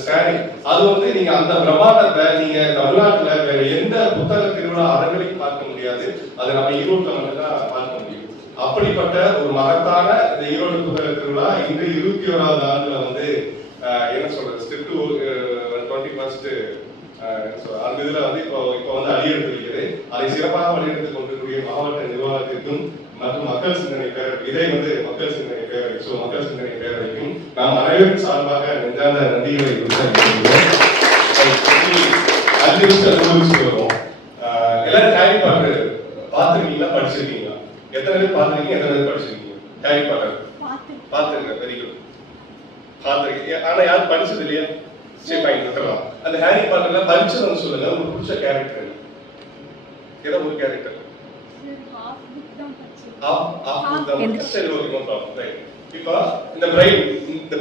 Standing அது வந்து நீங்க அந்த பிரம்மாண்டத்தை நீங்க தமிழ்நாட்டுல வேற எந்த புத்தக திருவிழா அரங்கலையும் பார்க்க முடியாது. அதை நம்ம ஈரோட்டில் மட்டும் தான் பார்க்க முடியும். அப்படிப்பட்ட ஒரு மகத்தான இந்த ஈரோடு புத்தக திருவிழா இன்று 21வது ஆண்டுல வந்து என்ன சொல்றது ஸ்டெப் 21st அந்த இதுல வந்து இப்போ வந்து அடியெடுத்து வைக்கிறது. அதை சிறப்பாக வழியெடுத்துக் கொண்டிருக்கூடிய மாவட்ட நிர்வாகத்திற்கும் மற்றும் மக்கள் சிந்தனை பேரவை இதை வந்து மக்கள் சிந்தனை பேரவை மக்கள் சிந்தனை பேரவைக்கும் நாம் அனைவரும் சார்பாக நெஞ்சார்ந்த நன்றிகளை அஞ்சு நிமிஷம் வருவோம். எல்லாரும் ஹாரி பாட்டர் பார்த்துருக்கீங்களா, படிச்சிருக்கீங்களா? எத்தனை பேர் பார்த்துருக்கீங்க, எத்தனை பேர் படிச்சிருக்கீங்க? ஹாரி பாட்டர் பார்த்துருக்கேன், வெரி குட். பார்த்துருக்கீங்க, ஆனா யாரும் படிச்சது இல்லையா? சரி ஃபைன், விட்டுறலாம். அந்த ஹாரி பாட்டர்ல படிச்சதுன்னு சொல்லுங்க, உங்களுக்கு பிடிச்ச கேரக்டர் ஏதோ ஒரு கேரக்டர். இப்போ இந்த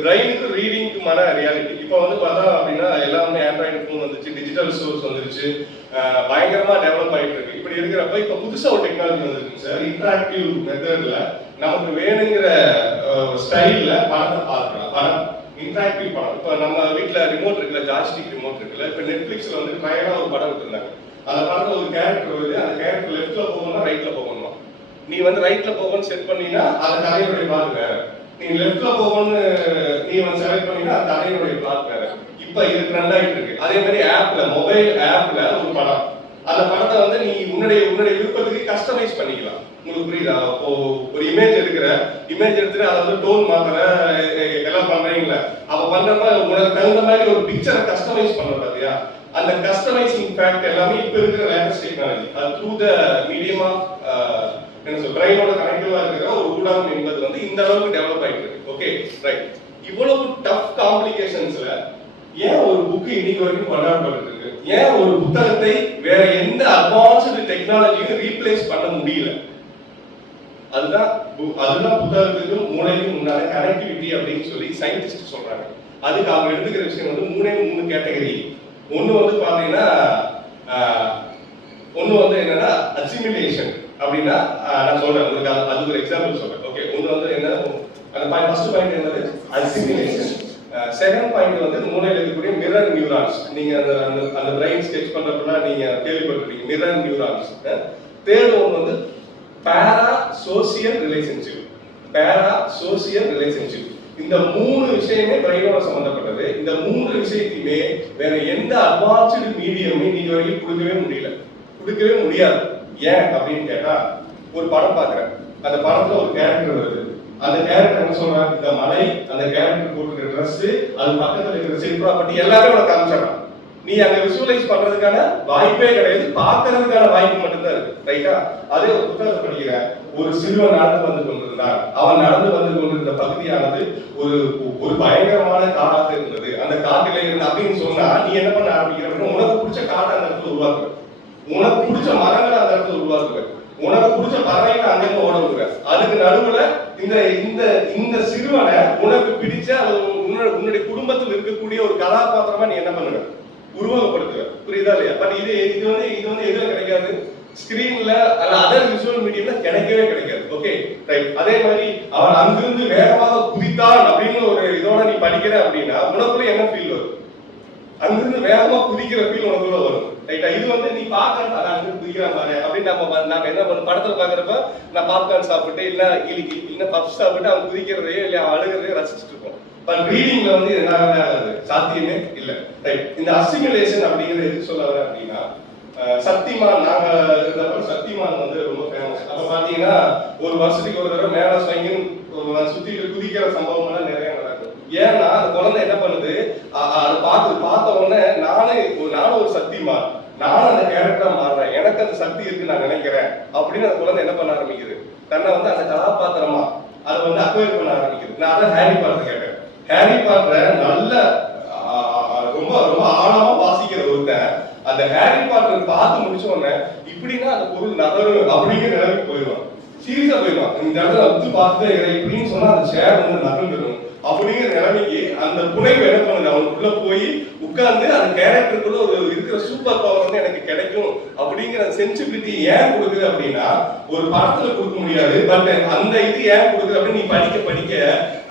பிரெயினுக்கு ரீடிங்க்குமான ரியாலிட்டி இப்போ வந்து பார்த்தா அப்படின்னா எல்லாமே ஆண்ட்ராய்டு ஃபோன் வந்துச்சு, டிஜிட்டல் சோர்ஸ் வந்துருச்சு, பயங்கரமா டெவலப் ஆகிட்டு இருக்கு. இப்படி இருக்கிறப்ப இப்போ புதுசா ஒரு டெக்னாலஜி வந்துருக்கு சார். இன்டராக்டிவ் மெத்தட்ல நமக்கு வேணுங்கிற ஸ்டைல்ல படத்தை பார்க்கலாம். படம் இன்டராக்டிவ் படம். இப்போ நம்ம வீட்டில் ரிமோட் இருக்குல்ல, ஜாய்ஸ்டிக் ரிமோட் இருக்குல்ல, இப்போ நெட்ஃபிளிக்ஸ்ல வந்து பயங்கரமா ஒரு படம் விட்டுருந்தாங்க. அந்த படத்துல ஒரு கேரக்டர் வருது, அந்த கேரக்டர் லெஃப்ட்ல போகணும்னா ரைட்ல போகணுமா? நீ வந்து ரைட்ல போகணும்னு செட் பண்ணீங்கன்னா அது கதையினுடைய பிளாட் வேற. நீ லெஃப்ட்ல போகணும்னு நீ வந்து செலக்ட் பண்ணீங்கன்னா அது கதையினுடைய பிளாட் வேற. இப்ப இது ட்ரெண்ட் ஆகிட்டு இருக்கு. அதே மாதிரி ஆப்ல, மொபைல் ஆப்ல ஒரு படம், அந்த படத்தை வந்து நீ உன்னுடைய விருப்பத்துக்கு கஸ்டமைஸ் பண்ணிக்கலாம். உங்களுக்கு புரியுதா? இப்போ ஒரு இமேஜ் எடுத்துட்டு அதை வந்து டோன் மாத்துற எல்லாம் பண்றீங்களா? அப்ப பண்றப்ப உனக்கு தகுந்த மாதிரி ஒரு பிக்சரை கஸ்டமைஸ் பண்ண பாத்தியா? அந்த கஸ்டமைசிங் ஃபேக்ட் எல்லாமே இப்ப இருக்கிற லேட்டஸ்ட் டெக்னாலஜி. அது த்ரூ த மீடியம் ஆஃப் என்ன சொல்ற பிரெயினோட கனெக்டிவா இருக்கிற ஒரு ஊடகம் என்பது வந்து இந்த அளவுக்கு டெவலப் ஆயிட்டு இருக்கு. Okay right. இவ்வளவு டஃப் காம்ப்ளிகேஷன்ஸ்ல ஏன் ஒரு புக் இன்னைக்கு வரைக்கும் கொண்டாடப்பட்டு இருக்கு? ஏன் ஒரு புத்தகத்தை வேற எந்த அட்வான்ஸ்டு டெக்னாலஜியும் ரீப்ளேஸ் பண்ண முடியல? அதுதான் புத்தகத்துக்கும் மூளைக்கும் உண்டான கனெக்டிவிட்டி அப்படின்னு சொல்லி சயின்டிஸ்ட் சொல்றாங்க. அதுக்கு அவங்க எடுத்துக்கிற விஷயம் வந்து மூணு கேட்டகரி. ஒண்ணு வந்து பாத்தீங்கன்னா என்னன்னா அசிமிலேஷன் அப்படின்னா நான் சொல்றேன் உங்களுக்கு, அது ஒரு எக்ஸாம்பிள் சொல்றேன். ஓகே, ஒண்ணு வந்து என்ன, அந்த ஃபர்ஸ்ட் பாயிண்ட் என்னது அசிமிலேஷன். செகண்ட் பாயிண்ட் வந்து மூளையில இருக்கக்கூடிய மிரர் நியூரான்ஸ். நீங்க அந்த பிரெயின் ஸ்கெட்ச் பண்றப்பலாம் நீங்க கேள்விப்பட்டிருக்கீங்க மிரர் நியூரான்ஸ். தேர்ட் ஒன் வந்து பேரா சோசியல் ரிலேஷன்ஷிப். இந்த மூணு விஷயமே பிரெயினோட சம்பந்தப்பட்டது. இந்த மூணு விஷயத்தையுமே வேற எந்த அட்வான்ஸ்டு மீடியமே நீங்க வரைக்கும் கொடுக்கவே முடியாது. ஏன் அப்படின்னு கேட்டா, ஒரு படம் பாக்குறேன், அந்த படத்துல ஒரு கேரக்டர் வருது, அந்த கேரக்டர் என்ன சொல்றாங்க, இந்த மலை, அந்த கேரக்டர் போட்டுக்கிற ட்ரெஸ், அது பக்கத்துல இருக்கிற செல் ப்ராப்பர்ட்டி எல்லாமே உனக்கு காமிச்சிடறான். நீ அங்க விசுவலைஸ் பண்றதுக்கான வாய்ப்பே கிடையாது, பாக்குறதுக்கான வாய்ப்பு மட்டும்தான் இருக்கு. ரைட்டா? அதே ஒரு புத்தகம் படிக்கிற ஒரு சிறுவன் நடந்து வந்து கொண்டிருந்தான். அவன் நடந்து வந்து கொண்டிருந்த பகுதியானது ஒரு பயங்கரமான காடாக இருந்தது. அந்த காட்டில இருந்து அப்படின்னு சொன்னா நீ என்ன பண்ண ஆரம்பிக்கிற, உனக்கு பிடிச்ச காட்டை அந்த இடத்துல உருவாக்குற, உனக்கு பிடிச்ச மரங்களை அந்த இடத்துல உருவாக்குற, உனக்கு பிடிச்ச பறவைகளை அங்கிருந்து ஓட விடுற. அதுக்கு நடுவுல இந்த சிறுவனை உனக்கு பிடிச்ச உன்னுடைய குடும்பத்தில் இருக்கக்கூடிய ஒரு கதாபாத்திரமா நீ என்ன பண்ணுற, உருவகப்படுத்துற. புரியுதா இல்லையா? பட் இது வந்து எதுல கிடைக்காது, ஸ்கிரீன்ல அல்ல அதர் விசுவல் மீடியம்ல கிடைக்காது. Okay right. அதே மாதிரி அவன் அங்கிருந்து வேகமாக குதித்தான் அப்படின்னு ஒரு இதோட நீ படிக்கிற அப்படின்னா உனக்குள்ள என்ன ஃபீல் வரும்? அங்கிருந்து வேகமா குதிக்கிற ஃபீல் உனக்குள்ள வரும். ரைட்டா? இது வந்து நீ பாக்குறது அங்க குதிக்கிறான் பாரு அப்படின்னு நம்ம என்ன பண்ண படத்துல பாக்குறப்ப நான் பாப்கார்ன் சாப்பிட்டு இல்ல பப்ஸ் சாப்பிட்டு அவன் குதிக்கிறதையோ இல்ல அழுகிறதையோ ரசிச்சுட்டு இருக்கோம். பட் ரீடிங்ல வந்து என்ன ஆகாது, சாத்தியமே இல்ல. ரைட். இந்த அசிமிலேஷன் அப்படிங்கிறது எதுக்கு சொல்ல வர அப்படின்னா, சக்திமான் நாங்க இருந்தப்ப சக்திமான் வந்து ரொம்ப ஃபேமஸ். அப்ப பாத்தீங்கன்னா ஒரு வருஷத்துக்கு ஒரு தடவை மேல ஸ்வைங்கின் சுத்தி குதிக்கிற சம்பவம் எல்லாம் நிறைய நடக்கும். ஏன்னா அந்த குழந்தை என்ன பண்ணுது, அதை பார்த்த உடனே நானும் ஒரு சக்திமான், நானும் அந்த கேரக்டரா மாறுறேன், எனக்கு அந்த சக்தி இருக்கு நான் நினைக்கிறேன் அப்படின்னு அந்த குழந்தை என்ன பண்ண ஆரம்பிக்குது, தன்னை வந்து அந்த கதாபாத்திரமா அதை வந்து அக்வயர் பண்ண ஆரம்பிக்குது. நான் அதான் ஹாரி பாட்டர் கேட்டேன். ஹாரி பாட்டரை நல்ல ரொம்ப ரொம்ப ஆழமா வாசிக்கிற ஒருத்தன் அந்த ஹாரி பாட்டர் பார்த்து முடிச்ச உடனே இப்படின்னா அந்த பொருள் நகரும் அப்படிங்கிற நிலைமைக்கு போயிடுவான். சீரியஸா போயிடுவான். இந்த இடத்துல வந்து பார்த்துட்டே இப்படின்னு சொன்னா அந்த சேர் வந்து நகர்ந்துடும் அப்படிங்கிற நிலைமைக்கு அந்த புனைவு என்ன பண்ணுது, அவனுக்குள்ள போய் உட்கார்ந்து அந்த கேரக்டருக்குள்ள ஒரு இருக்கிற சூப்பர் பவர் வந்து எனக்கு கிடைக்கும் அப்படிங்கிற சென்சிபிலிட்டி ஏன் கொடுக்குது அப்படின்னா ஒரு படத்துல கொடுக்க முடியாது. பட் அந்த இது ஏன் கொடுக்குது அப்படின்னு நீ படிக்க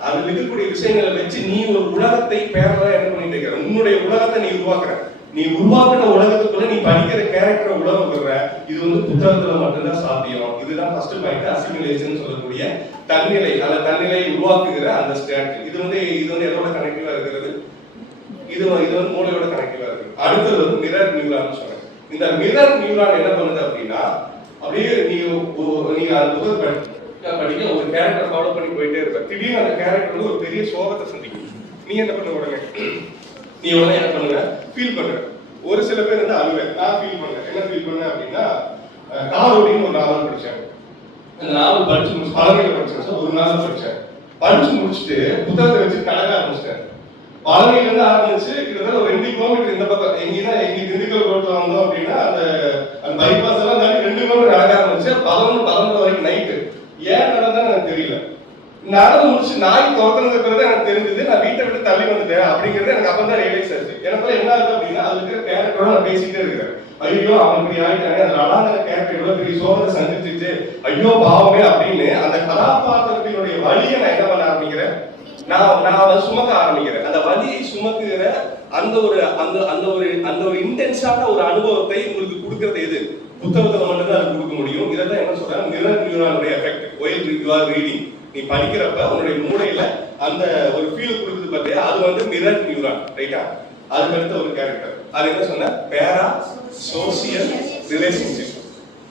அதுல இருக்கக்கூடிய விஷயங்களை வச்சு நீ ஒரு உலகத்தை பேரலாம் என்ன பண்ணிட்டு இருக்கிற. உன்னுடைய உலகத்தை நீ உருவாக்குற. நீ உருவாக்குற உலகத்துக்குள்ள நீ படிக்கிற கேரக்டரை உலகம் பெற. இது வந்து புத்தகத்துல மட்டும்தான் சாத்தியம். இதுதான் ஃபர்ஸ்ட் பாயிண்ட், அசிமிலேஷன் சொல்லக்கூடிய தன்னிலை. அந்த தன்னிலை உருவாக்குகிற அந்த ஸ்டேட். இது வந்து எதோட கனெக்டிவா இருக்கிறது? இது வந்து மூளையோட கனெக்டிவா இருக்கு. அடுத்தது வந்து மிரர் நியூரான் சொல்றேன். இந்த மிரர் நியூரான் என்ன பண்ணுது அப்படின்னா, அப்படியே நீங்க அந்த புத்தகத்தை படிக்க ஒரு கேரக்டர் ஃபாலோ பண்ணி போயிட்டே இருப்ப. திடீர்னு அந்த கேரக்டர் வந்து ஒரு பெரிய சோகத்தை சந்திக்கும். நீ என்ன பண்ண உடனே என்ன பண்ணுங்க, ஃபீல் பண்ற. ஒரு சில பேர் வந்து அழுவேன். நான் ஃபீல் பண்ணேன். என்ன ஃபீல் பண்ணேன் அப்படின்னா, காரோடின்னு ஒரு நாவல் படிச்சேன். அந்த நாவல் படிச்சு முடிச்சு பழனியில படிச்சேன். ஒரு நாள் படிச்சேன். படிச்சு முடிச்சுட்டு புத்தகத்தை வச்சு கலக்க ஆரம்பிச்சிட்டேன். பழனியில இருந்து ஆரம்பிச்சு கிட்டத்தட்ட ஒரு 2 கிலோமீட்டர் இந்த பக்கம் எங்க திண்டுக்கல் ரோட்ல வந்தோம் அப்படின்னா அந்த பைபாஸ் எல்லாம் தாண்டி 2 கிலோமீட்டர் நடக்க ஆரம்பிச்சு 11 வரைக்கும் நைட்டு. ஏன் நடந்தா எனக்கு தெரியல. நடந்து முடிச்சு நாய் துரத்துனதுக்கு பிறகு எனக்கு தெரிஞ்சது நான் வீட்டை விட்டு தள்ளி வந்துட்டேன் அப்படிங்கிறது எனக்கு அப்பதான் ரியலைஸ் ஆச்சு. எனக்கு என்ன ஆகுது அப்படின்னா, அது இருக்கிற கேரக்டரோட நான் பேசிட்டே இருக்கிறேன். ஐயோ அவன் இப்படி ஆயிட்டானே, அந்த அழகான கேரக்டர் எவ்வளவு பெரிய சோதனை சந்திச்சிச்சு, ஐயோ பாவமே அப்படின்னு அந்த கதாபாத்திரத்தினுடைய வழியை நான் என்ன பண்ண ஆரம்பிக்கிறேன், நான் சுமக்க ஆரம்பிக்கிறேன். அந்த வலியை சுமக்குகிற அந்த ஒரு இன்டென்ஸான ஒரு அனுபவத்தை உங்களுக்கு கொடுக்கறது எது? புத்தகத்துல மட்டும்தான் அது கொடுக்க முடியும். இதெல்லாம் என்ன சொல்றாங்க, மிரர் நியூரானுடைய effect. while you are reading, நீ படிக்கிறப்ப உன்னுடைய மூளையில அந்த ஒரு ஃபீல் கொடுக்குது பார்த்தியா, அது வந்து மிரர் நியூரான், ரைட்டா? அதுக்கு அடுத்த ஒரு கேரக்டர், அது என்ன சொன்ன, பேரா சோசியல் ரிலேஷன்ஷிப்.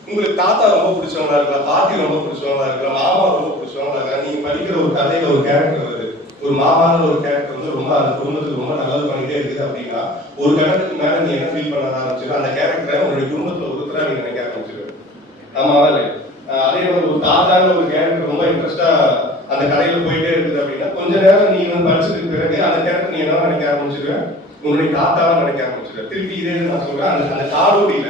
உங்களுக்கு தாத்தா ரொம்ப பிடிச்சவங்களா இருக்கலாம், பாட்டி ரொம்ப பிடிச்சவங்களா இருக்கலாம், மாமா ரொம்ப பிடிச்சவங்களா இருக்கலாம். நீங்க படிக்கிற ஒரு கதையில ஒரு கேரக்டர் வருது, ஒரு மாமான ஒரு கேரக்டர் வந்து ரொம்ப அந்த குடும்பத்துக்கு ரொம்ப நல்லது பண்ணிட்டே இருக்குது அப்படின்னா, ஒரு கட்டத்துக்கு மேல நீ என்ன ஃபீல் பண்ண ஆரம்பிச்சிடும், அந்த கேரக்டரை உங்களுடைய குடும்பத்துல ஒருத்தரா நீங்க நினைக்க ஆரம்பிச்சிடும். ஆமாவா இல்லை? அதே மாதிரி ஒரு தாத்தான ஒரு கேரக்டர் ரொம்ப இன்ட்ரெஸ்டா அந்த கதையில போயிட்டே இருக்குது அப்படின்னா, கொஞ்ச நேரம் நீ வந்து படிச்சதுக்கு பிறகு அந்த கேரக்டர் நீ என்ன நினைக்க ஆரம்பிச்சிருவேன், உன்னுடைய தாத்தாவை நினைக்க ஆரம்பிச்சிருவேன். திருப்பி இதே நான் சொல்றேன், அந்த காரோடியில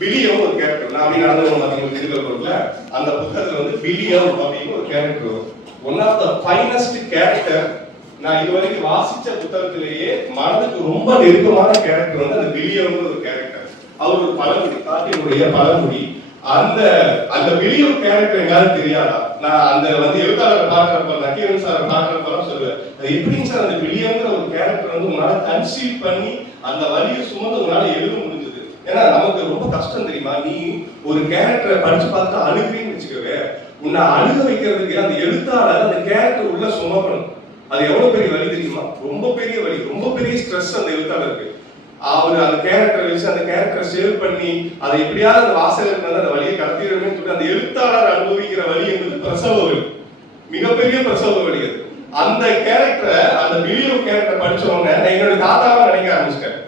பிலியம் ஒரு கேரக்டர், நான் அப்படி நடந்து பார்த்தீங்கன்னா அந்த புத்தகத்துல வந்து பிலியம் அப்படின்னு ஒரு கேரக்டர் வரும். One of the finest character நான் இதுவரைக்கும் வாசிச்ச புத்தகத்திலேயே மனதுக்கு ரொம்ப நெருக்கமான கேரக்டர் வந்து அந்த பிலியம் ஒரு கேரக்டர். அவர் ஒரு பழமொழி, காட்டினுடைய பழமொழி. அந்த பிலியம் கேரக்டர் எங்காவது தெரியாதா? நான் அந்த வந்து எழுத்தாளரை பார்க்கிறப்ப, நக்கீரன் சார் பார்க்கிறப்ப சொல்லுவேன், எப்படிங்க சார் அந்த பிலியம்ங்கிற ஒரு கேரக்டர் வந்து உங்களால கன்சீவ் பண்ணி அந்த வலியை சுமந்து உங்களால எழுத முடிஞ்சது? ஏன்னா நமக்கு ரொம்ப கஷ்டம் தெரியுமா, நீ ஒரு கேரக்டரை படிச்சு பார்த்தா அழுகிறேன்னு வச்சுக்கவே, உன்னை அழுக வைக்கிறதுக்கு அந்த எழுத்தாளர் அந்த கேரக்டர் உள்ள சுமக்கணும். அது எவ்வளவு பெரிய வலி தெரியுமா? ரொம்ப பெரிய வலி, ரொம்ப பெரிய ஸ்ட்ரெஸ் அந்த எழுத்தாளருக்கு. அவர் அந்த கேரக்டரை வச்சு அந்த கேரக்டரை சேவ் பண்ணி அதை எப்படியாவது அந்த வாசகருக்கு வந்து அந்த வலியை கடத்திடணும்னு சொல்லி அந்த எழுத்தாளர் அனுபவிக்கிற வலி என்பது பிரசவ வலி, மிகப்பெரிய பிரசவ வலி. அது அந்த கேரக்டரை, அந்த பிலியம் கேரக்டரை படிச்ச உடனே நான் என்னுடைய தாத்தாவை நினைக்க ஆரம்பிச்சிட்டேன்.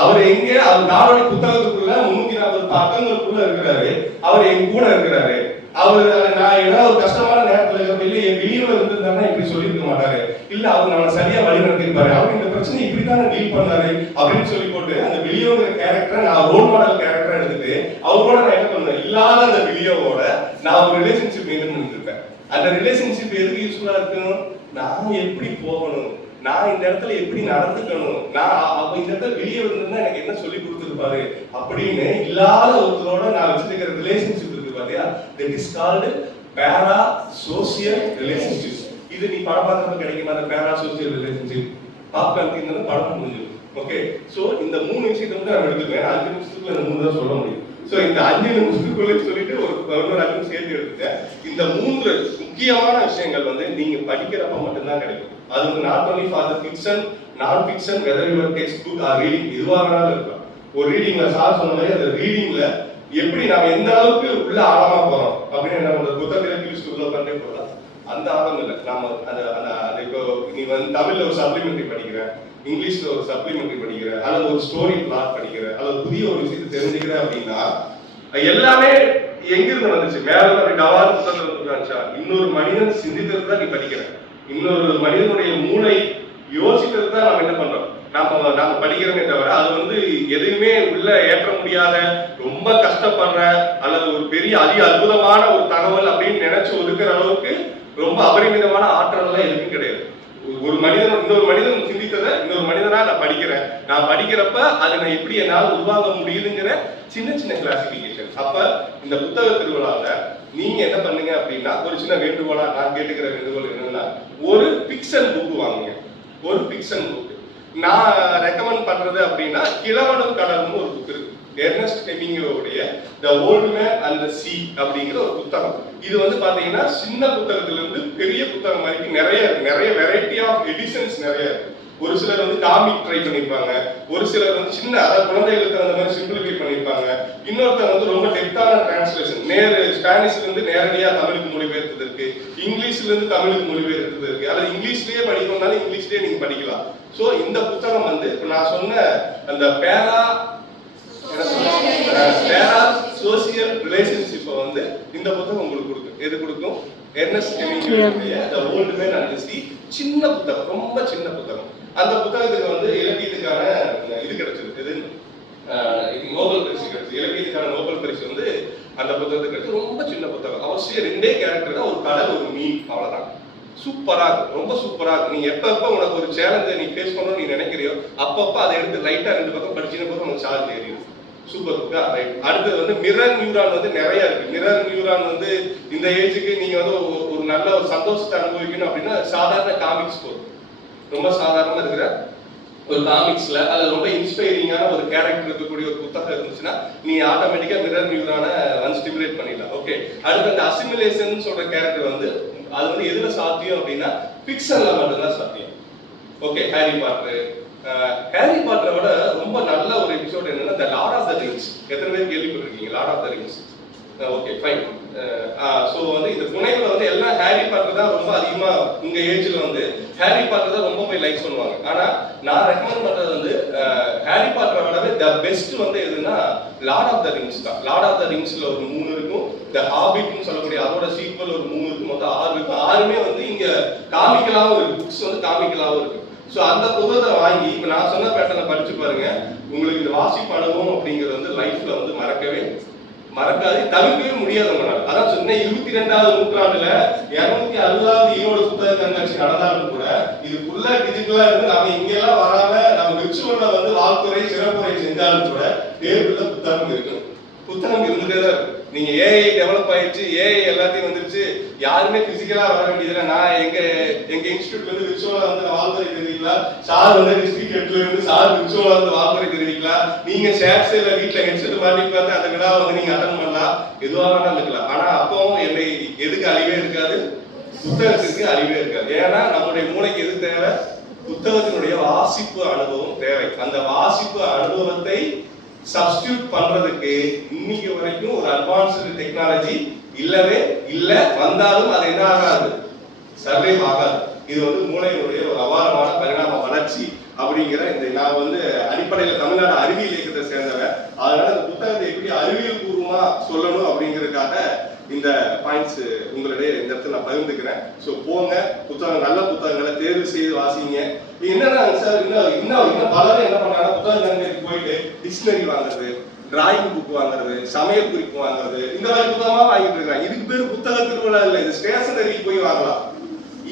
அவர் எங்க, அவர் நாடோடி புத்தகத்துக்குள்ள 340 பக்கங்களுக்குள்ள இருக்கிறாரு, அவர் என் கூட இருக்கிறாரு. அவர் நான் ஏதாவது ஒரு கஷ்டமான நேரத்துல இல்ல என் பிலியம் இருந்திருந்தாருன்னா இப்படி சொல்லியிருக்க மாட்டாரு, இல்ல அவர் நம்மளை சரியா வழி நடத்திருப்பாரு, அவர் இந்த பிரச்சனை இப்படித்தானே டீல் பண்ணாரு அப்படின்னு சொல்லி போட்டு அந்த பிலியோங்கிற கேரக்டரை நான் ரோல் மாடல் கேரக்டரா எடுத்துட்டு அவரோட நான் என்ன பண்ணுவேன், இல்லாத அந்த பிலியோவோட நான் ஒரு ரிலேஷன்ஷிப் மெயின்டைன் பண்ணிட்டு இருப்பேன். அந்த ரிலேஷன்ஷிப் எதுக்கு யூஸ்ஃபுல்லா இருக்கணும், நான் எப்படி போகணும், நான் இந்த இடத்துல எப்படி நடந்துக்கணும், நான் இந்த இடத்துல வெளியே வந்திருந்தா எனக்கு என்ன சொல்லி கொடுத்துருப்பாரு அப்படின்னு இல்லாத ஒருத்தரோட நான் வச்சிருக்கிற ரிலேஷன்ஷிப் இருக்கு பாத்தியா, that is called பேரா சோசியல் ரிலேஷன்ஷிப். இது நீ படம் பார்க்கறது கிடைக்குமா, அந்த பேரா சோசியல் ரிலேஷன்ஷிப் பார்க்கறது படம் முடிஞ்சிடும். ஓகே, சோ இந்த 3 விஷயத்தை வந்து நான் எடுத்துக்கிறேன். 5 நிமிஷத்துக்குள்ள இந்த 3 தான் சொல்ல முடியும். சோ இந்த 5 நிமிஷத்துக்குள்ள சொல்லிட்டு ஒரு 11 சேர்த்து எடுத்துட்டேன். இந்த 3 முக்கியமான விஷயங்கள் வந்து நீங்க படிக்கிறப்ப மட்டும்தான் கிடைக்கும். அது வந்து not only for the fiction, nonfiction, whether your textbook or reading, இதுவா வேணாலும் இருக்கலாம். ஒரு ரீடிங்ல சார் சொன்ன மாதிரி அந்த ரீடிங்ல எப்படி நாம எந்த அளவுக்கு உள்ள ஆழமா போறோம் அப்படின்னு நம்ம புத்தகத்துல கிழிச்சு உள்ள பண்ணே போகலாம். அந்த ஆழம் இல்லை. நாம அந்த இப்போ நீ வந்து தமிழ்ல ஒரு சப்ளிமெண்ட்ரி படிக்கிற, இங்கிலீஷ்ல ஒரு சப்ளிமெண்ட்ரி படிக்கிற, அல்லது ஒரு ஸ்டோரி பிளாட் படிக்கிற, அல்லது புதிய ஒரு விஷயத்தை தெரிஞ்சுக்கிற அப்படின்னா எல்லாமே எங்கிருந்து வந்துச்சு, மேல அப்படி டவால் புத்தகத்துல வந்துச்சா, இன்னொரு மனிதன் சிந்தித்தது தான் நீ படிக்கிற, இன்னொரு மனிதனுடைய மூளை யோசிக்கிறது தான் நம்ம என்ன பண்றோம், நாம படிக்கிறோமே தவிர அது வந்து எதுவுமே உள்ள ஏற்ற முடியாத, ரொம்ப கஷ்டப்படுற அல்லது ஒரு பெரிய அற்புதமான ஒரு தகவல் அப்படின்னு நினைச்சு ஒதுக்குற அளவுக்கு ரொம்ப அபரிமிதமான ஆற்றல் எல்லாம் எதுவும் கிடையாது. ஒரு மனிதன் இன்னொரு மனிதன் சிந்தித்ததை இன்னொரு மனிதனா நான் படிக்கிறேன், நான் படிக்கிறப்ப அதை நான் எப்படி என்னால் உருவாக்க முடியுதுங்கிற சின்ன சின்ன கிளாசிபிகேஷன். அப்ப இந்த புத்தக திருவிழால நீங்க என்ன பண்ணுங்க அப்படின்னா, ஒரு சின்ன வேண்டுகோளா நான் கேட்டுக்கிற வேண்டுகோள் என்னன்னா, ஒரு பிக்சன் புக் வாங்குங்க. ஒரு பிக்சன் புக். நான் ரெக்கமெண்ட் பண்றது அப்படின்னா கிழவனும் கடலும் ஒரு புக் இருக்கு. எர்னஸ்ட் ஹெமிங்வேயோடைய the old man and the sea அப்படிங்கிற ஒரு புத்தகம். இது வந்து பாத்தீங்கன்னா சின்ன புத்தகத்துல இருந்து பெரிய புத்தகம் வரைக்கும் நிறைய வெரைட்டி ஆஃப் எடிஷன்ஸ் நிறைய இருக்கு. ஒரு சிலர் வந்து காமிக் ட்ரை பண்ணிருப்பாங்க, ஒரு சிலர் வந்து சின்ன அதாவது குழந்தைகளுக்கு அந்த மாதிரி சிம்பிளிஃபை பண்ணிருப்பாங்க, இன்னொருத்தர் வந்து ரொம்ப டெப்தான டிரான்ஸ்லேஷன் ஸ்பானிஷ்ல இருந்து நேரடியா தமிழுக்கு மொழிபெயர்த்தது இருக்கு, இங்கிலீஷ்ல இருந்து தமிழுக்கு மொழிபெயர்த்தது இருக்கு, அல்லது இங்கிலீஷ்லயே படிக்கணும்னாலும் இங்கிலீஷ்லயே நீங்க படிக்கலாம். சோ இந்த புத்தகம் வந்து இப்ப நான் சொன்ன அந்த பேரா சோசியல் ரிலேஷன்ஷிப்பை வந்து இந்த புத்தகம் உங்களுக்கு கொடுக்கும். எது கொடுக்கும்? எர்னஸ்ட் ஹெமிங்வேயுடைய the old man and the sea. சின்ன புத்தகம், ரொம்ப சின்ன புத்தகம். அந்த புத்தகத்துக்கு வந்து இலக்கியத்துக்கான இது கிடைச்சது, இது நோபல் பரிசு கிடைச்சது. இலக்கியத்துக்கான நோபல் பரிசு வந்து அந்த புத்தகத்துக்கு கிடைச்சது. ரொம்ப சின்ன புத்தகம். அவசியம் 2 கேரக்டர் தான், ஒரு கடல் ஒரு மீன், அவ்வளவுதான். சூப்பரா இருக்கு, ரொம்ப சூப்பரா இருக்கு. நீ எப்ப உனக்கு ஒரு சேலஞ்சை நீ ஃபேஸ் பண்ணணும்னு நீ நினைக்கிறியோ அப்பப்ப அதை எடுத்து லைட்டா 2 பக்கம் படிச்சின போது உனக்கு சார்ஜ் ஏறிடும். சூப்பர் புக்கா, ரைட். அடுத்தது வந்து மிரர் நியூரான் வந்து நிறைய இருக்கு. மிரர் நியூரான் வந்து இந்த ஏஜுக்கு நீங்க வந்து ஒரு நல்ல ஒரு சந்தோஷத்தை அனுபவிக்கணும் அப்படின்னா சாதாரண காமிக்ஸ் போதும். ரொம்ப சாதாரணமா இருக்கிற ஒரு காமிக்ஸ்ல அதுல ரொம்ப இன்ஸ்பைரிங்கான ஒரு கேரக்டர் இருக்கக்கூடிய ஒரு புத்தகம் இருந்துச்சுன்னா நீ ஆட்டோமேட்டிக்கா மிரர் நியூரான வந்து ஸ்டிமுலேட் பண்ணிடலாம். ஓகே. அடுத்து அந்த அசிமுலேஷன் சொல்ற கேரக்டர் வந்து அது வந்து எதுல சாத்தியம் அப்படின்னா ஃபிக்ஷன்ல மட்டும்தான் சாத்தியம். ஓகே. ஹாரி பாட்டரோட ரொம்ப நல்ல ஒரு எபிசோட் என்னன்னா the lord of the rings. எத்தனை பேர் கேள்விப்பட்டிருக்கீங்க lord of the rings? Okay, fine. So வந்து இந்த புனைவுல வந்து எல்லாம் ஹாரி பாட்டர் தான் ரொம்ப அதிகமா உங்க ஏஜ்ல வந்து ஹாரி பாட்டர் தான் ரொம்ப போய் லைக் பண்ணுவாங்க. ஆனா நான் ரெக்கமெண்ட் பண்றது வந்து ஹாரி பாட்டரோட தி பெஸ்ட் வந்து எதுன்னா லார்ட் ஆஃப் தி ரிங்ஸ் தான். லார்ட் ஆஃப் தி ரிங்ஸ்ல ஒரு 3 இருக்கும், தி ஹாபிட்னு சொல்லக்கூடிய அதோட சீக்வல் ஒரு 3 இருக்கும், மொத்தம் 6 இருக்கும். 6மே வந்து இங்க காமிக்கலாவும் இருக்கு, புக்ஸ் வந்து காமிக்கலாவும் இருக்கு. சோ அந்த புத்தகத்தை வாங்கி இப்ப நான் சொன்ன பேட்டர்னை படிச்சு பாருங்க. உங்களுக்கு இந்த வாசிப்பு அனுபவம் அப்படிங்கிறது வந்து லைஃப்ல வந்து மறக்காது, தவிர்க்கவே முடியாது உங்களால். அதான் சொன்னேன், 22வது நூற்றாண்டுல 260வது ஈரோடு புத்தக கண்காட்சி நடந்தாலும் கூட இது ஃபுல்லா டிஜிட்டலா இருந்து நம்ம இங்கெல்லாம் வராம நம்ம விர்ச்சுவல்ல வந்து வாழ்த்துறை சிறப்புரை செஞ்சாலும் கூட டேபிள்ல புத்தகம் இருக்கு. புத்தகம் இருந்துட்டே தான் இருக்கு. நீங்க ஏஐ டெவலப் ஆயிடுச்சு, ஏஐ எல்லாத்தையும் வந்துருச்சு, யாருமே பிசிக்கலா வர வேண்டியதுல. நான் எங்க இன்ஸ்டியூட்ல இருந்து விர்ச்சுவலா வந்து வாழ்த்துறை தெரிவிக்கலாம், சார் வந்து டிஸ்ட்ரிக்ட் ஹெட்ல இருந்து சார் விர்ச்சுவலா வந்து வாழ்த்துறை தெரிவிக்கலாம், நீங்க ஷேர்ஸ்ல வீட்டுல ஹெட்செட் மாட்டி பார்த்து அந்த விழா வந்து நீங்க அட்டன் பண்ணலாம், எதுவாக வேணாலும் இருக்கலாம். ஆனா அப்பவும் என்னை எதுக்கு அழிவே இருக்காது? புத்தகத்துக்கு அழிவே இருக்காது. ஏன்னா நம்முடைய மூளைக்கு எது தேவை? புத்தகத்தினுடைய வாசிப்பு அனுபவம் தேவை. அந்த வாசிப்பு அனுபவத்தை சப்ஸ்டியூட் பண்றதுக்கு இன்னைக்கு வரைக்கும் ஒரு அட்வான்ஸ்டு டெக்னாலஜி இல்லவே இல்ல. வந்தாலும் அது என்ன ஆகாது? சர்வைவ் ஆகாது. இது வந்து மூளையினுடைய ஒரு அபாரமான பரிணாம வளர்ச்சி அப்படிங்கிற இந்த நான் வந்து அடிப்படையில் தமிழ்நாடு அறிவியல் இயக்கத்தை சேர்ந்தவன். அதனால இந்த புத்தகத்தை எப்படி அறிவியல் பூர்வமா சொல்லணும் அப்படிங்கிறதுக்காக இந்த பாயிண்ட்ஸ் உங்களுடைய இந்த இடத்துல நான் பகிர்ந்துக்கிறேன். ஸோ போங்க, புத்தகம் நல்ல புத்தகங்களை தேர்வு செய்து வாசிங்க. என்னன்னா சார் இன்னும் பலரும் என்ன பண்ணாங்கன்னா புத்தகங்களுக்கு போயிட்டு டிக்ஷனரி வாங்குறது, டிராயிங் புக் வாங்குறது, சமையல் குறிப்பு வாங்குறது, இந்த மாதிரி புத்தகமா வாங்கிட்டு இருக்காங்க. இதுக்கு பேர் புத்தக திருவிழா இல்லை, இது ஸ்டேஷனரிக்கு போய் வாங்கலாம்.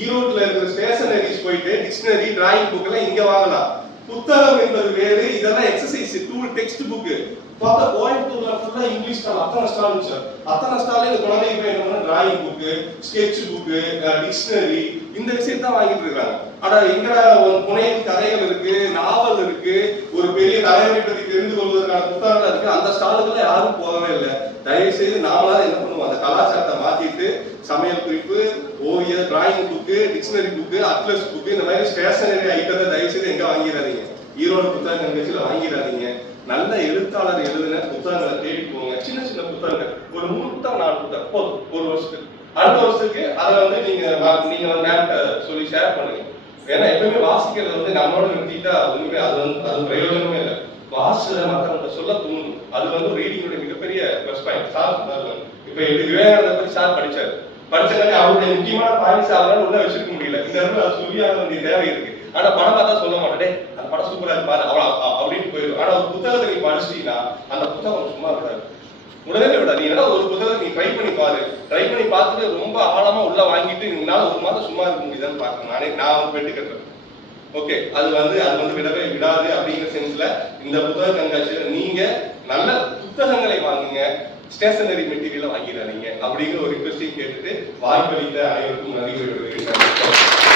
ஈரோட்ல இருக்கிற ஸ்டேஷனரிஸ் போயிட்டு டிக்ஷனரி டிராயிங் புக் எல்லாம் இங்க வாங்கலாம். புத்தகம் என்பது வேறு, இதெல்லாம் எக்ஸசைஸ் டூல் டெக்ஸ்ட் புக். பார்த்தா கோயம்புத்தூர்ல ஃபுல்லா இங்கிலீஷ் ஸ்டால், அத்தனை ஸ்டால் சார், அத்தனை ஸ்டாலே இந்த குழந்தைக்கு போய் என்ன பண்ண drawing book, sketch book, dictionary, இந்த விஷயத்தை வாங்கிட்டு இருக்காங்க. ஆனா எங்க புனைவு கதைகள் இருக்கு, நாவல் இருக்கு, ஒரு பெரிய தலைவரை பத்தி தெரிந்து கொள்வதற்கான புத்தகங்கள் இருக்கு, அந்த ஸ்டாலுக்குள்ள யாரும் போகவே இல்லை. தயவு செய்து நாமளாவது என்ன பண்ணுவோம், அந்த கலாச்சாரத்தை மாத்திட்டு சமையல் குறிப்பு, ஓவிய drawing book, dictionary book, atlas book, இந்த மாதிரி ஸ்டேஷனரி ஐட்டத்தை தயவு செய்து எங்க வாங்கிடாதீங்க, ஈரோடு புத்தக கண்காட்சியில வாங்கிடாதீங்க. நல்ல எழுத்தாளர் எழுதின புத்தகங்களை தேடி போங்க. சின்ன சின்ன புத்தகங்கள், ஒரு 3 புத்தகம் 4 புத்தகம் போதும் ஒரு வருஷத்துக்கு. அடுத்த வருஷத்துக்கு அதை வந்து நீங்க மேம்கிட்ட சொல்லி ஷேர் பண்ணுங்க. ஏன்னா எப்பவுமே வாசிக்கிறது வந்து நம்மளோட நிறுத்திட்டா ஒண்ணுமே அது பிரயோஜனமே இல்லை. வாசிச்சதை மற்றவங்க சொல்ல தூணும். அது வந்து ரீடிங்கோட மிகப்பெரிய ப்ளஸ் பாயிண்ட். சார் இப்ப விவேகானந்தர் பத்தி சார் படிச்சதாலே அவருடைய முக்கியமான பாயிண்ட்ஸ் அவரால் உள்ள வச்சிருக்க முடியல. இந்த இடத்துல அது சொல்லியாக வேண்டிய தேவை இருக்கு. ஆனா படம் பார்த்தா சொல்ல மாட்டேன், அந்த படம் சூப்பரா இருக்கு பாரு அப்படின்னு போயிடும். ஆனா ஒரு புத்தகத்தை நீ படிச்சிட்டீங்கன்னா அந்த புத்தகம் சும்மா விடாது, உடனே விடாது. நீ என்ன ஒரு புத்தகத்தை நீ ட்ரை பண்ணி பாரு, ட்ரை பண்ணி பார்த்துட்டு ரொம்ப ஆழமா உள்ள வாங்கிட்டு என்னால 1 மாதம் சும்மா இருக்க முடியுதான்னு பார்க்கணும். நான் வந்து பெட்டு கட்டுறேன். ஓகே, அது வந்து விடவே விடாது அப்படிங்கிற சென்ஸ்ல இந்த புத்தக கண்காட்சியில நீங்க நல்ல புத்தகங்களை வாங்குங்க, ஸ்டேஷனரி மெட்டீரியலை வாங்கிடாதீங்க அப்படிங்கிற ஒரு ரிக்வெஸ்டையும் கேட்டுட்டு வாய்ப்பளித்த அனைவருக்கும் நன்றி.